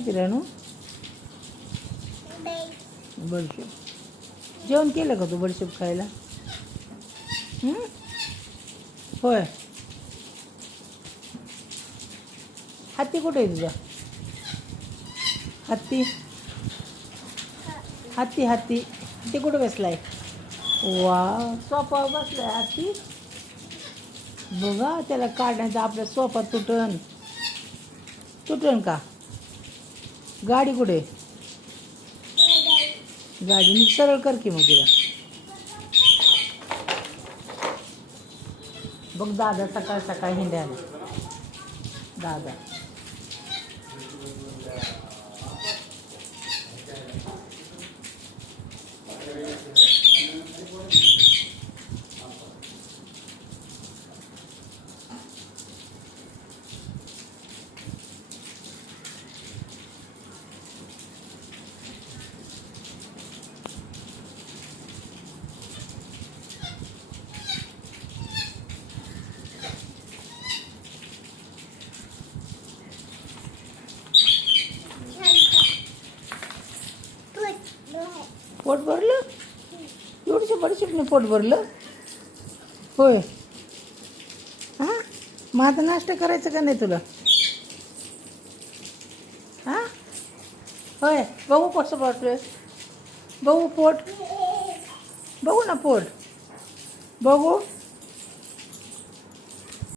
खाते रानू? बडीशेप जेवण केलं का तू बडीशेप खायला? होय. हत्ती कुठे आहे तुझा? हत्ती हत्ती हत्ती हत्ती कुठे बसलाय? वा, सोफावर बसलाय हत्ती. बघा त्याला काढण्याचा आपल्या सोफा तुटन का? गाडी कुठे? गाडी नीट सरळ कर की मग तिला. बघ दादा सकाळ सकाळ हिंड्याला. दादा पोट भरलं? एवढीच्या बडीशेपने पोट भरलं? होय. हां, मग आता नाश्ता करायचं का नाही तुला? हां, होय. बघू कसं भरलं, बघू पोट, बघू ना पोट, बघू.